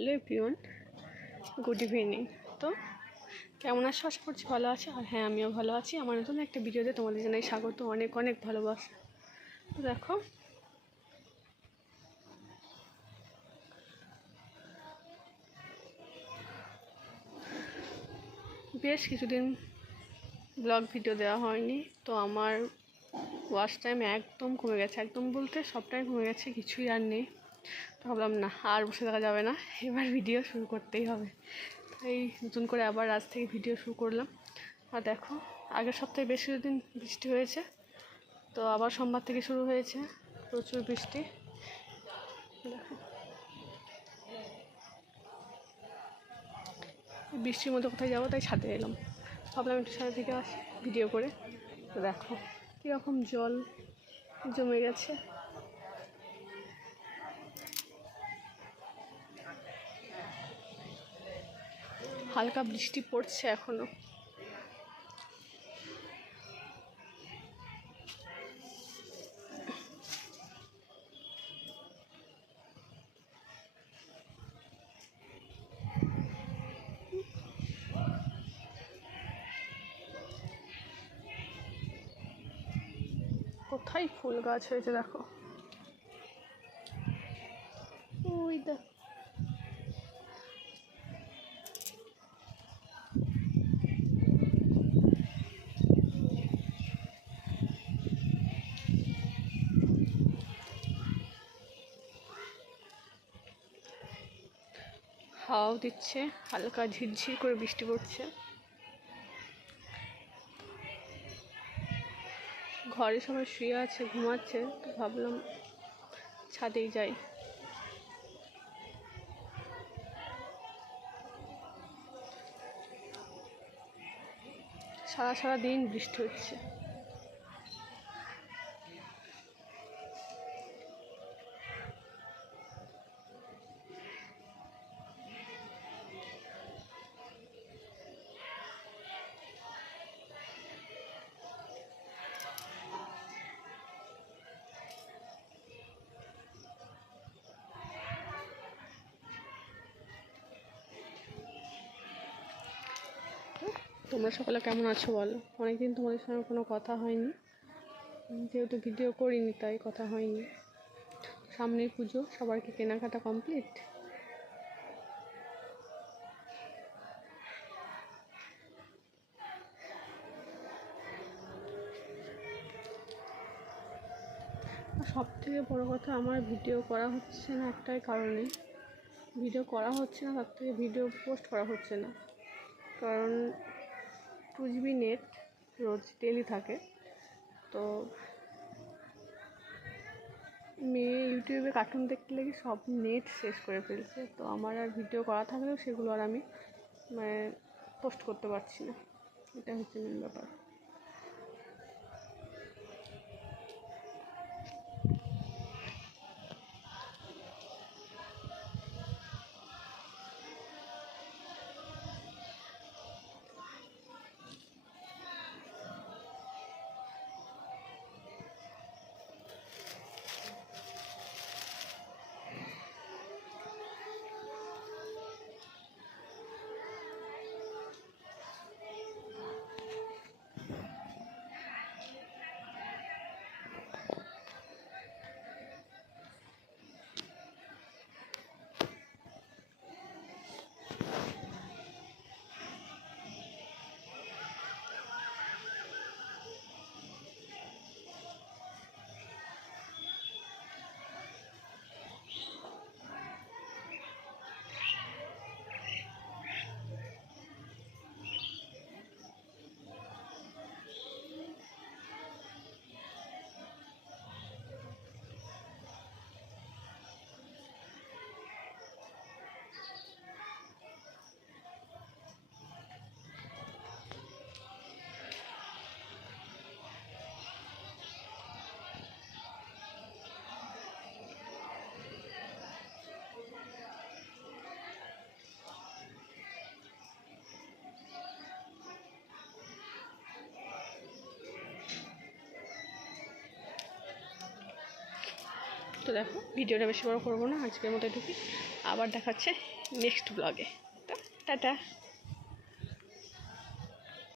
Hello everyone, good evening. তো কেমন আছো? আশা করছি ভালো আছে। আর হ্যাঁ, আমিও ভালো আছি। আমার নতুন একটা ভিডিওতে তোমাদের জানাই স্বাগত, অনেক অনেক ভালোবাসা। তো দেখো, বেশ কিছুদিন ব্লগ ভিডিও দেওয়া হয়নি, তো আমার ওয়াচ টাইম একদম কমে গেছে। একদম বলতে সবটাই কমে গেছে, কিছুই আর নেই। তো ভাবলাম না, আর বসে থাকা যাবে না, এবার ভিডিও শুরু করতেই হবে। এই নতুন করে আবার আজ থেকে ভিডিও শুরু করলাম। আর দেখো, আগের সপ্তাহে বেশ কিছুদিন বৃষ্টি হয়েছে, তো আবার সোমবার থেকে শুরু হয়েছে প্রচুর বৃষ্টি। দেখো, বৃষ্টির মধ্যে কোথায় যাবো, তাই ছাদে এলাম। ভাবলাম একটু ছাদে থেকে আসি ভিডিও করে। তো দেখো কীরকম জল জমে গেছে। হালকা বৃষ্টি পড়ছে এখনো। কোথায় ফুল গাছ হয়েছে দেখো, ওই দেখ। হাওয়াও দিচ্ছে, হালকা ঝিরঝির করে বৃষ্টি পড়ছে। ঘরে সবাই শুয়ে আছে, ঘুমাচ্ছে, তো ভাবলাম ছাদেই যাই। সারা দিন বৃষ্টি হচ্ছে। তোমরা সকলে কেমন আছো বলো? অনেকদিন তোমাদের সঙ্গে কোনো কথা হয়নি, যেহেতু ভিডিও করিনি তাই কথা হয়নি। সামনেই পুজো, সবার কি কেনাকাটা কমপ্লিট? সব থেকে বড়ো কথা, আমার ভিডিও করা হচ্ছে না একটাই কারণে। ভিডিও করা হচ্ছে না, তার থেকে ভিডিও পোস্ট করা হচ্ছে না। কারণ 2GB নেট রোজ ডেলি থাকে, তো মেয়ে ইউটিউবে কার্টুন দেখতে লেগে সব নেট শেষ করে ফেলছে। তো আমার আর ভিডিও করা থাকলেও সেগুলো আর আমি পোস্ট করতে পারছি না, এটা হচ্ছে মেন ব্যাপার। তো দেখো, ভিডিওটা বেশি বড় করবো না, আজকের মতো এটুকুই। আবার দেখা হচ্ছে নেক্সট ব্লগে। তো টাটা।